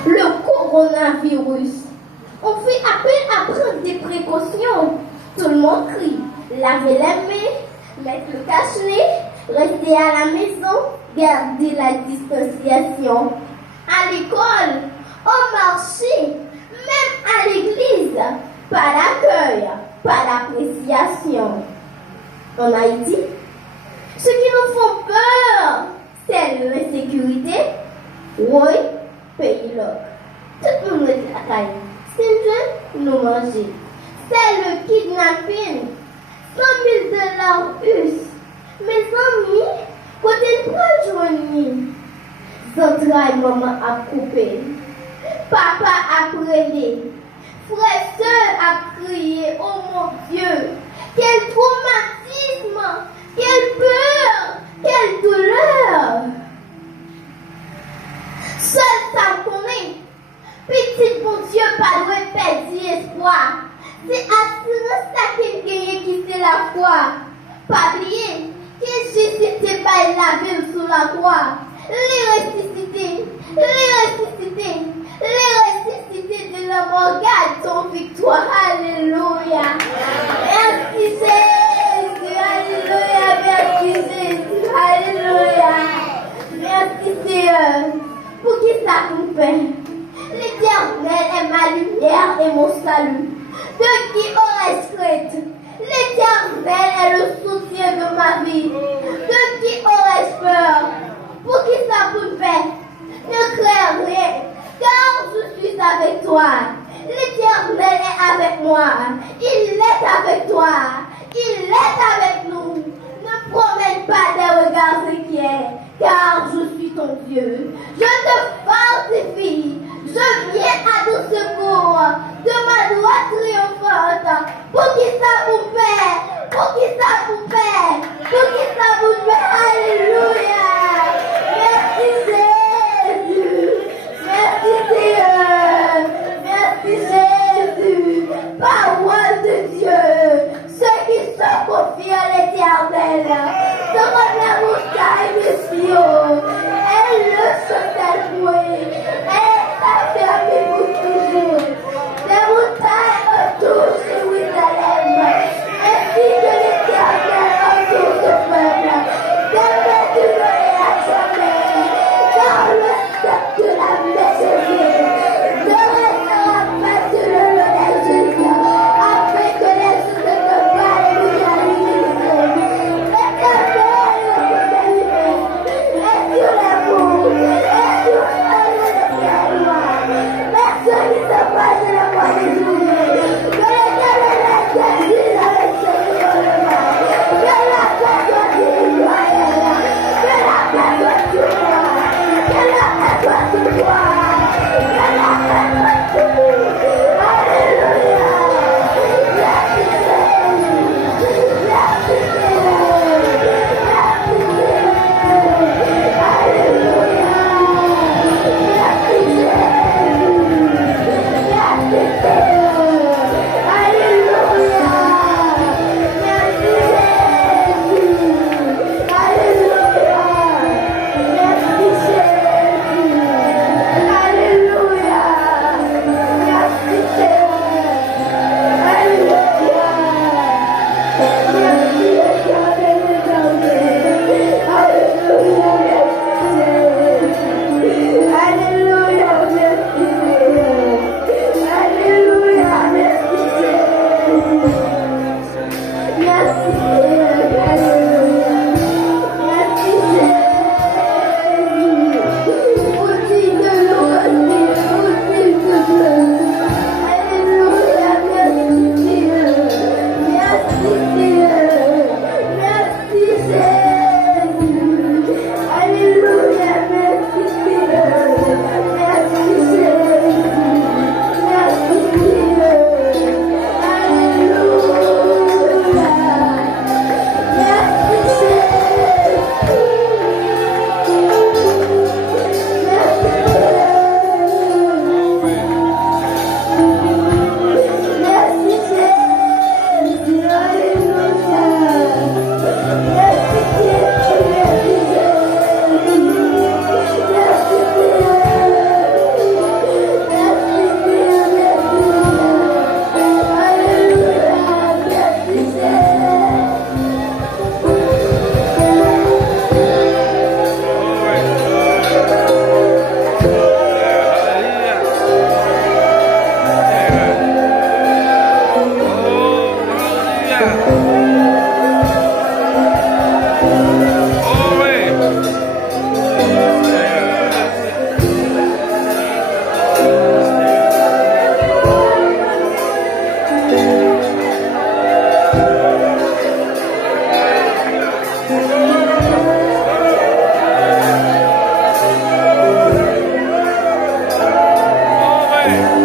le coronavirus. On fait appel à prendre des précautions. Tout le monde crie. Laver les mains, mettre le cache-nez, rester à la maison, garder la distanciation. À l'école, au marché, même à l'église, pas d'accueil, pas d'appréciation. En Haïti, ce qui nous font peur, c'est l'insécurité. Oui, pays là. Tout le monde est à la caille. C'est une nous manger. C'est le kidnapping. 100 000 $. Mes amis, côté de quoi joindre? Central maman a coupé. Papa a prélé. Frère, soeur a crié. Oh mon Dieu, quel traumatisme, quelle peur, quelle douleur. Seul ça connaît. Petit bon Dieu, pas de perdre espoir. C'est assurance ça qu'il gagne qui c'est la foi. Pas oublier que Jésus était pas la vie sous la croix. Les ressuscités de la mort gardent ton victoire. Alléluia. Merci Jésus. Alléluia. Merci Jésus. Alléluia. Merci Seigneur. Pour qui ça nous fait? L'Éternel est ma lumière et mon salut. De qui aurais-je crainte? L'Éternel est le soutien de ma vie. De qui aurais-je peur? Pour qui ça vous fait? Ne crains rien, car je suis avec toi. L'Éternel est avec moi. Il est avec toi. Il est avec nous. Ne promène pas des regards inquiets, car je suis ton Dieu. Je te fortifie. Je viens à ton secours de ma droite triomphante. Pour qui ça vous fait? Pour qui ça vous fait? Pour qui ça vous fait? Alléluia. Merci Jésus. Merci Seigneur. Merci Jésus. Parole de Dieu. Ceux qui se confient à l'Éternel se remettent à montagne de Sion. Elle le chante loué. Amen.